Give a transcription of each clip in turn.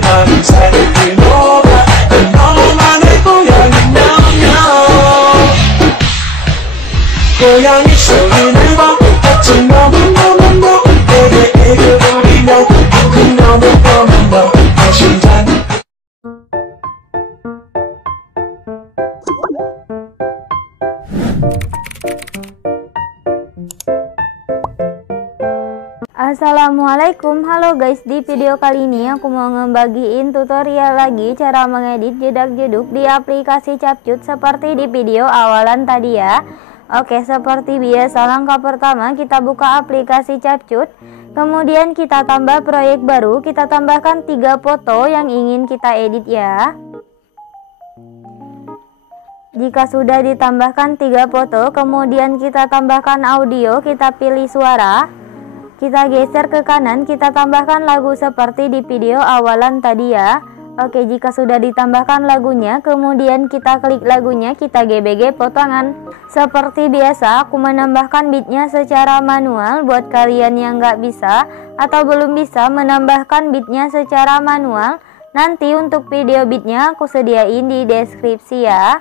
나는 살기 너가 너만의 고양이 냠냠 고양이 소리를 봐 같이 너무너무너무 내게 애교 부리며 너무너무너무 내 심장 Assalamualaikum, halo guys. Di video kali ini aku mau ngebagiin tutorial lagi cara mengedit jedak-jeduk di aplikasi Capcut seperti di video awalan tadi ya. Oke, seperti biasa langkah pertama kita buka aplikasi Capcut, kemudian kita tambah proyek baru, kita tambahkan 3 foto yang ingin kita edit ya. Jika sudah ditambahkan 3 foto, kemudian kita tambahkan audio, kita pilih suara, kita geser ke kanan, kita tambahkan lagu seperti di video awalan tadi ya. Oke, jika sudah ditambahkan lagunya, kemudian kita klik lagunya, kita GBG potongan. Seperti biasa, aku menambahkan beatnya secara manual. Buat kalian yang nggak bisa atau belum bisa menambahkan beatnya secara manual, nanti untuk video beatnya aku sediain di deskripsi ya.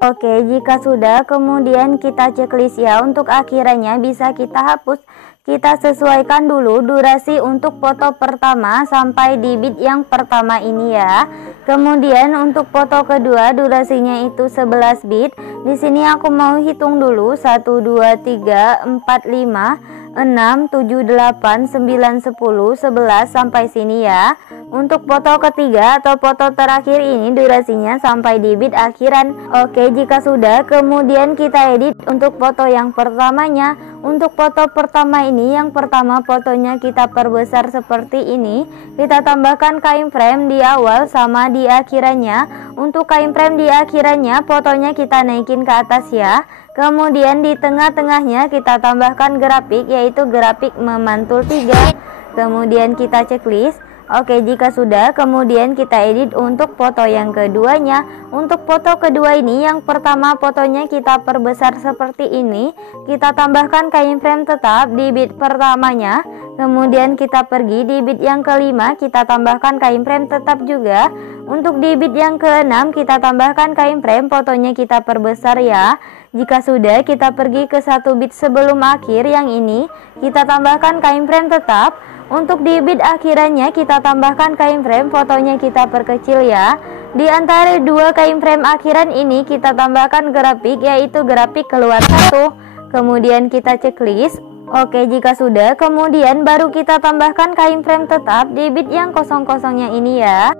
Oke, jika sudah, kemudian kita checklist ya. Untuk akhirannya bisa kita hapus. Kita sesuaikan dulu durasi untuk foto pertama sampai di beat yang pertama ini ya. Kemudian untuk foto kedua durasinya itu 11 beat. Di sini aku mau hitung dulu 1 2 3 4 5 6 7 8 9 10 11 sampai sini ya. Untuk foto ketiga atau foto terakhir ini durasinya sampai di beat akhiran. Oke, jika sudah, kemudian kita edit untuk foto yang pertamanya. Untuk foto pertama ini, yang pertama fotonya kita perbesar seperti ini. Kita tambahkan keyframe di awal sama di akhirannya. Untuk keyframe di akhirannya, fotonya kita naikin ke atas ya. Kemudian di tengah-tengahnya kita tambahkan grafik, yaitu grafik memantul 3. Kemudian kita checklist. Oke, jika sudah, kemudian kita edit untuk foto yang keduanya. Untuk foto kedua ini, yang pertama fotonya kita perbesar seperti ini. Kita tambahkan keyframe tetap di beat pertamanya. Kemudian kita pergi di beat yang kelima, kita tambahkan keyframe tetap juga. Untuk di beat yang keenam, kita tambahkan keyframe, fotonya kita perbesar ya. Jika sudah, kita pergi ke 1 beat sebelum akhir yang ini, kita tambahkan keyframe tetap. Untuk di beat akhirannya kita tambahkan keyframe, fotonya kita perkecil ya. Di antara 2 keyframe akhiran ini kita tambahkan grafik, yaitu grafik keluar 1. Kemudian kita checklist. Oke, jika sudah, kemudian baru kita tambahkan keyframe tetap di beat yang kosong-kosongnya ini ya.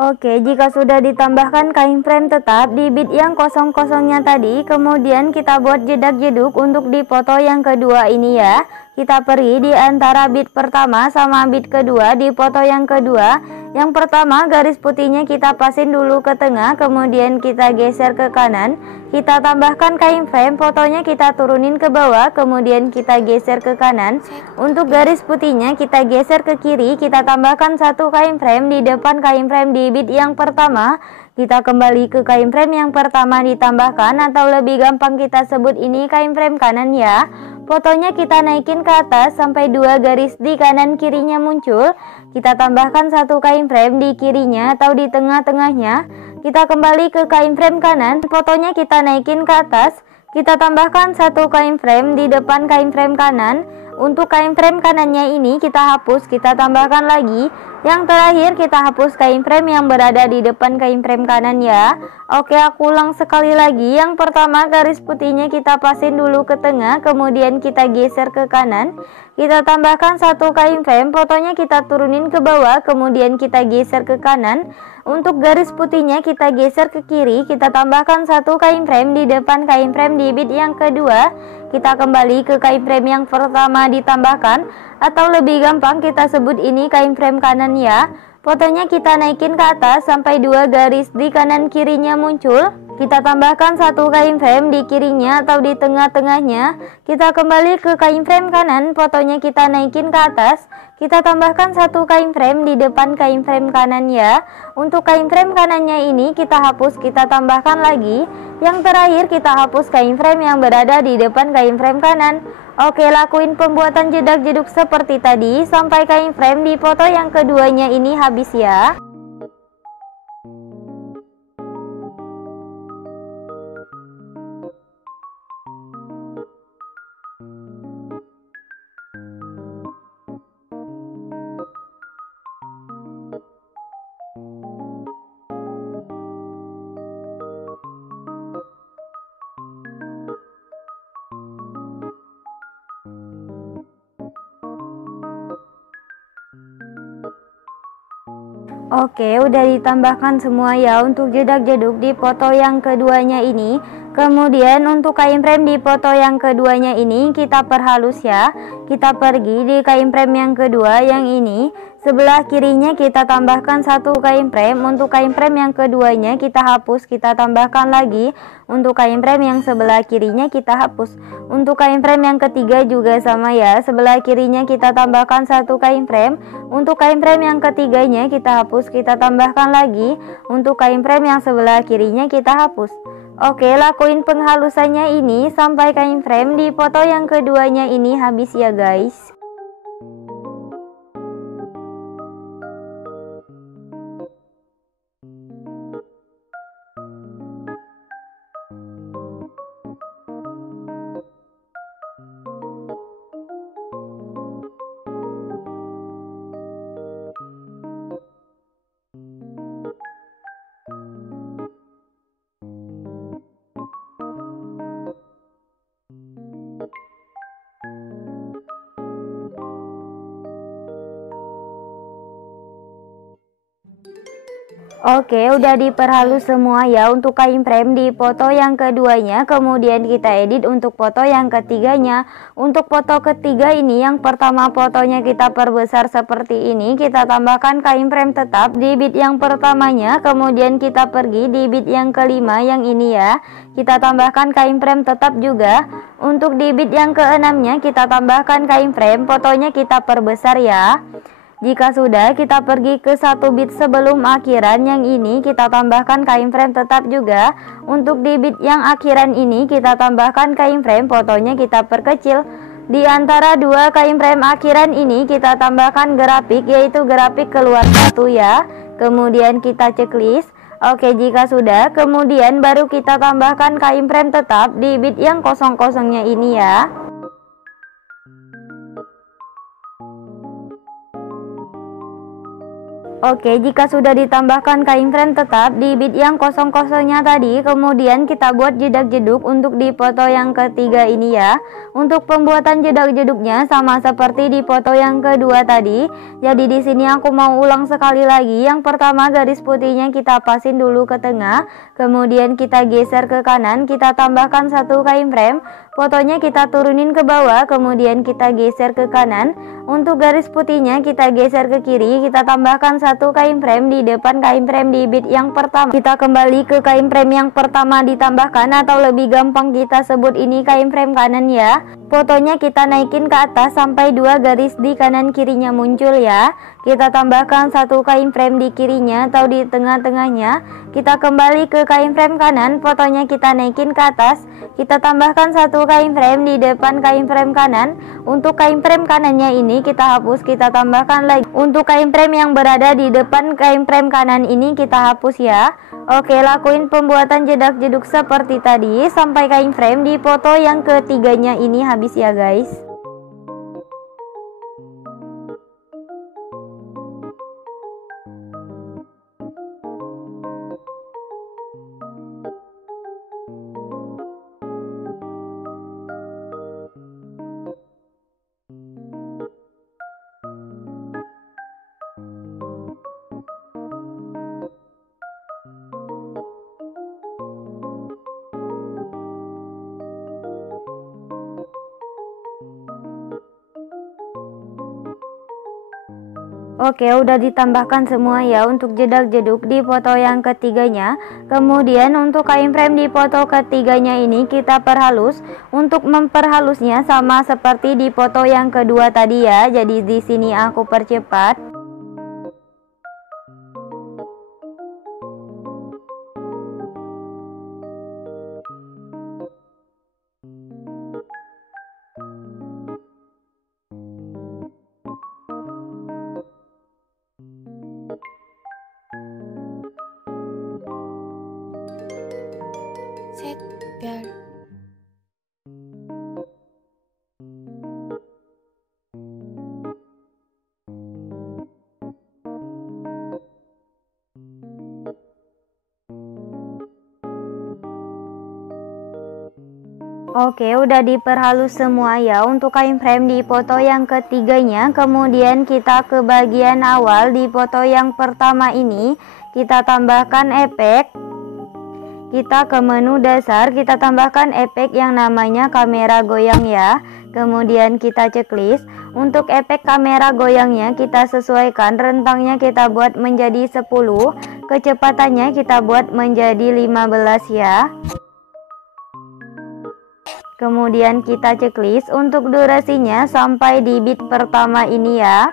Oke, jika sudah ditambahkan keyframe tetap di beat yang kosong-kosongnya tadi, kemudian kita buat jedak-jeduk untuk di foto yang kedua ini ya. Kita pergi di antara beat pertama sama beat kedua di foto yang kedua. Yang pertama garis putihnya kita pasin dulu ke tengah, kemudian kita geser ke kanan. Kita tambahkan keyframe, fotonya kita turunin ke bawah, kemudian kita geser ke kanan. Untuk garis putihnya kita geser ke kiri, kita tambahkan 1 keyframe di depan keyframe di beat yang pertama. Kita kembali ke keyframe yang pertama ditambahkan, atau lebih gampang kita sebut ini keyframe kanan ya. Fotonya kita naikin ke atas sampai 2 garis di kanan kirinya muncul. Kita tambahkan 1 keyframe di kirinya atau di tengah-tengahnya. Kita kembali ke keyframe kanan, fotonya kita naikin ke atas. Kita tambahkan 1 keyframe di depan keyframe kanan. Untuk keyframe kanannya ini kita hapus, kita tambahkan lagi. Yang terakhir kita hapus keyframe yang berada di depan keyframe kanan ya. Oke, aku ulang sekali lagi. Yang pertama garis putihnya kita pasin dulu ke tengah, kemudian kita geser ke kanan. Kita tambahkan 1 keyframe, fotonya kita turunin ke bawah, kemudian kita geser ke kanan. Untuk garis putihnya kita geser ke kiri, kita tambahkan 1 keyframe di depan keyframe di beat yang kedua. Kita kembali ke keyframe yang pertama ditambahkan, atau lebih gampang kita sebut ini keyframe kanan ya. Fotonya kita naikin ke atas sampai 2 garis di kanan kirinya muncul. Kita tambahkan satu kain frame di kirinya atau di tengah-tengahnya. Kita kembali ke kain frame kanan, fotonya kita naikin ke atas. Kita tambahkan satu kain frame di depan kain frame kanan ya. Untuk kain frame kanannya ini kita hapus, kita tambahkan lagi. Yang terakhir kita hapus kain frame yang berada di depan kain frame kanan. Oke, lakuin pembuatan jedak-jeduk seperti tadi sampai kain frame di foto yang keduanya ini habis ya. Oke, udah ditambahkan semua ya untuk jedak-jeduk di foto yang keduanya ini. Kemudian untuk kain frame di foto yang keduanya ini kita perhalus ya. Kita pergi di kain frame yang kedua yang ini. Sebelah kirinya kita tambahkan satu kain frame. Untuk kain frame yang keduanya kita hapus, kita tambahkan lagi. Untuk kain frame yang sebelah kirinya kita hapus. Untuk kain frame yang ketiga juga sama ya. Sebelah kirinya kita tambahkan satu kain frame. Untuk kain frame yang ketiganya kita hapus, kita tambahkan lagi. Untuk kain frame yang sebelah kirinya kita hapus. Oke, lakuin penghalusannya ini sampai kain frame di foto yang keduanya ini habis ya guys. Oke, udah diperhalus semua ya untuk kain frame di foto yang keduanya. Kemudian kita edit untuk foto yang ketiganya. Untuk foto ketiga ini, yang pertama fotonya kita perbesar seperti ini. Kita tambahkan kain frame tetap di bit yang pertamanya. Kemudian kita pergi di bit yang kelima yang ini ya. Kita tambahkan kain frame tetap juga. Untuk di bit yang keenamnya kita tambahkan kain frame. Fotonya kita perbesar ya. Jika sudah, kita pergi ke satu bit sebelum akhiran yang ini, kita tambahkan kain frame tetap juga. Untuk di bit yang akhiran ini kita tambahkan kain frame, fotonya kita perkecil. Di antara dua kain frame akhiran ini kita tambahkan grafik, yaitu grafik keluar satu ya. Kemudian kita checklist. Oke, jika sudah, kemudian baru kita tambahkan kain frame tetap di bit yang kosong-kosongnya ini ya. Oke, jika sudah ditambahkan kain frame tetap di bit yang kosong-kosongnya tadi, kemudian kita buat jedak-jeduk untuk di foto yang ketiga ini ya. Untuk pembuatan jedak-jeduknya sama seperti di foto yang kedua tadi. Jadi di sini aku mau ulang sekali lagi. Yang pertama, garis putihnya kita pasin dulu ke tengah, kemudian kita geser ke kanan, kita tambahkan satu kain frame. Fotonya kita turunin ke bawah, kemudian kita geser ke kanan. Untuk garis putihnya kita geser ke kiri, kita tambahkan satu kain frame di depan kain frame di bit yang pertama. Kita kembali ke kain frame yang pertama ditambahkan, atau lebih gampang kita sebut ini kain frame kanan ya. Fotonya kita naikin ke atas sampai dua garis di kanan kirinya muncul ya. Kita tambahkan satu kain frame di kirinya atau di tengah-tengahnya. Kita kembali ke kain frame kanan, fotonya kita naikin ke atas. Kita tambahkan satu kain frame di depan kain frame kanan. Untuk kain frame kanannya ini kita hapus, kita tambahkan lagi. Untuk kain frame yang berada di depan kain frame kanan ini kita hapus ya. Oke, lakuin pembuatan jedak-jeduk seperti tadi sampai kain frame di foto yang ketiganya ini habis ya guys. Oke, udah ditambahkan semua ya untuk jedak-jeduk di foto yang ketiganya. Kemudian untuk kain frame di foto ketiganya ini kita perhalus. Untuk memperhalusnya sama seperti di foto yang kedua tadi ya. Jadi di sini aku percepat. Set biar Oke, udah diperhalus semua ya untuk kain frame di foto yang ketiganya. Kemudian kita ke bagian awal di foto yang pertama ini, kita tambahkan efek. Kita ke menu dasar, kita tambahkan efek yang namanya kamera goyang ya. Kemudian kita checklist. Untuk efek kamera goyangnya kita sesuaikan, rentangnya kita buat menjadi 10, kecepatannya kita buat menjadi 15 ya. Kemudian kita checklist untuk durasinya sampai di bit pertama ini ya.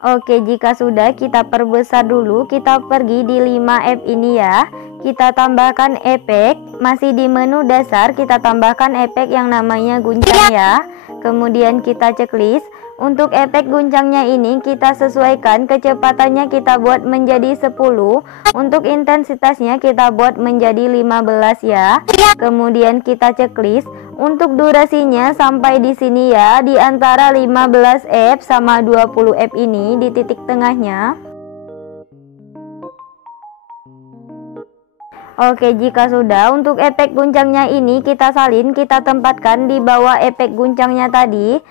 Oke, jika sudah kita perbesar dulu, kita pergi di 5F ini ya. Kita tambahkan efek, masih di menu dasar kita tambahkan efek yang namanya guncang ya. Kemudian kita checklist. Untuk efek guncangnya ini kita sesuaikan, kecepatannya kita buat menjadi 10, untuk intensitasnya kita buat menjadi 15 ya. Kemudian kita checklist. Untuk durasinya sampai di sini ya, di antara 15F sama 20F ini di titik tengahnya. Oke, jika sudah, untuk efek guncangnya ini kita salin, kita tempatkan di bawah efek guncangnya tadi.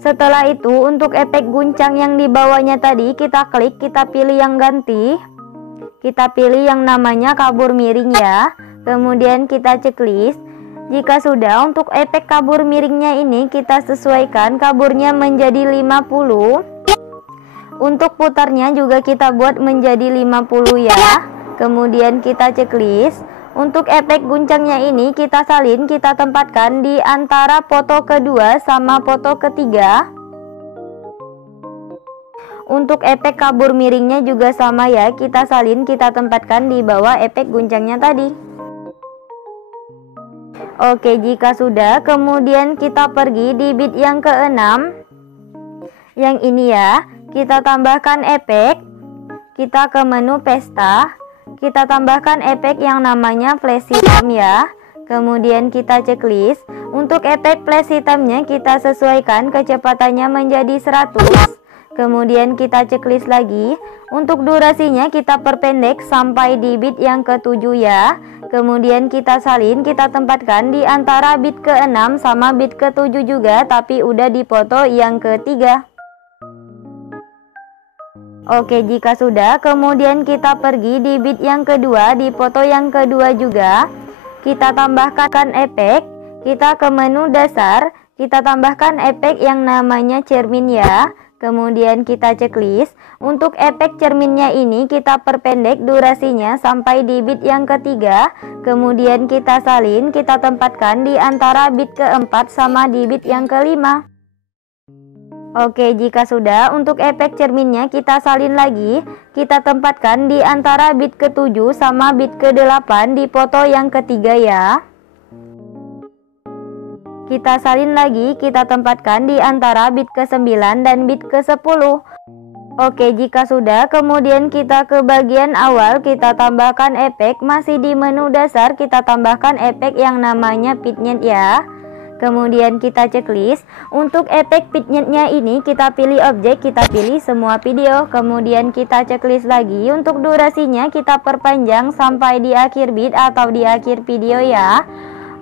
Setelah itu untuk efek guncang yang di bawahnya tadi kita klik, kita pilih yang ganti. Kita pilih yang namanya kabur miring ya. Kemudian kita checklist. Jika sudah, untuk efek kabur miringnya ini kita sesuaikan, kaburnya menjadi 50. Untuk putarnya juga kita buat menjadi 50 ya. Kemudian kita checklist. Untuk efek guncangnya ini kita salin, kita tempatkan di antara foto kedua sama foto ketiga. Untuk efek kabur miringnya juga sama ya, kita salin, kita tempatkan di bawah efek guncangnya tadi. Oke, jika sudah, kemudian kita pergi di bit yang ke-6. Yang ini ya, kita tambahkan efek. Kita ke menu pesta. Kita tambahkan efek yang namanya flash hitam ya. Kemudian kita checklist. Untuk efek flash hitamnya kita sesuaikan, kecepatannya menjadi 100. Kemudian kita checklist lagi. Untuk durasinya kita perpendek sampai di bit yang ke-7 ya. Kemudian kita salin, kita tempatkan di antara bit ke-6 sama bit ke-7 juga, tapi udah di foto yang ketiga. Oke, jika sudah, kemudian kita pergi di bit yang kedua, di foto yang kedua juga. Kita tambahkan efek, kita ke menu dasar, kita tambahkan efek yang namanya cermin ya. Kemudian kita checklist. Untuk efek cerminnya ini kita perpendek durasinya sampai di bit yang ketiga. Kemudian kita salin, kita tempatkan di antara bit ke-4 sama di bit yang ke-5. Oke, jika sudah, untuk efek cerminnya kita salin lagi. Kita tempatkan di antara bit ke-7 sama bit ke-8 di foto yang ketiga ya. Kita salin lagi, kita tempatkan di antara bit ke-9 dan bit ke-10. Oke, jika sudah, kemudian kita ke bagian awal, kita tambahkan efek. Masih di menu dasar kita tambahkan efek yang namanya vignette ya. Kemudian kita checklist. Untuk efek vignette-nya ini kita pilih objek, kita pilih semua video. Kemudian kita checklist lagi. Untuk durasinya kita perpanjang sampai di akhir bit atau di akhir video ya.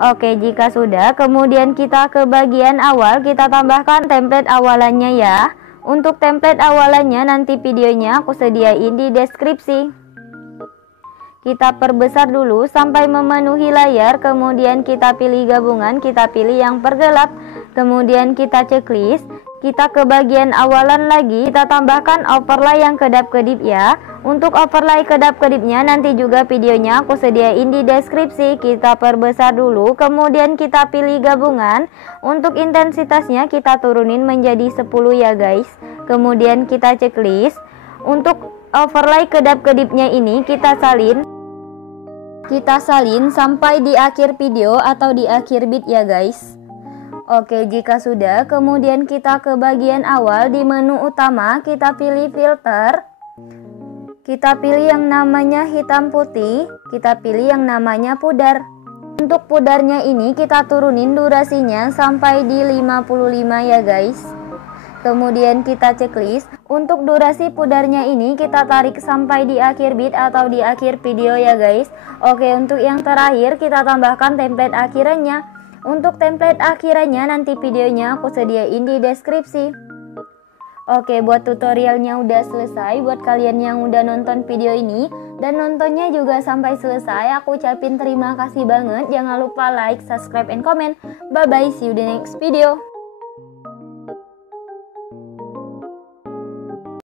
Oke, jika sudah, kemudian kita ke bagian awal, kita tambahkan template awalannya ya. Untuk template awalannya nanti videonya aku sediain di deskripsi. Kita perbesar dulu sampai memenuhi layar, kemudian kita pilih gabungan, kita pilih yang pergelap. Kemudian kita checklist. kita ke bagian awalan lagi, kita tambahkan overlay yang kedap-kedip ya. Untuk overlay kedap-kedipnya nanti juga videonya aku sediain di deskripsi. Kita perbesar dulu, kemudian kita pilih gabungan. Untuk intensitasnya kita turunin menjadi 10 ya guys. Kemudian kita checklist. Untuk overlay kedap-kedipnya ini kita salin sampai di akhir video atau di akhir bit ya guys. Oke, jika sudah, kemudian kita ke bagian awal di menu utama, kita pilih filter. Kita pilih yang namanya hitam putih, kita pilih yang namanya pudar. Untuk pudarnya ini kita turunin durasinya sampai di 55 ya guys. Kemudian kita checklist. Untuk durasi pudarnya ini kita tarik sampai di akhir bit atau di akhir video ya guys. Oke, untuk yang terakhir kita tambahkan template akhirannya. Untuk template akhirannya nanti videonya aku sediain di deskripsi. Oke, buat tutorialnya udah selesai. Buat kalian yang udah nonton video ini dan nontonnya juga sampai selesai, aku ucapin terima kasih banget. Jangan lupa like, subscribe, and comment. Bye bye, see you di next video.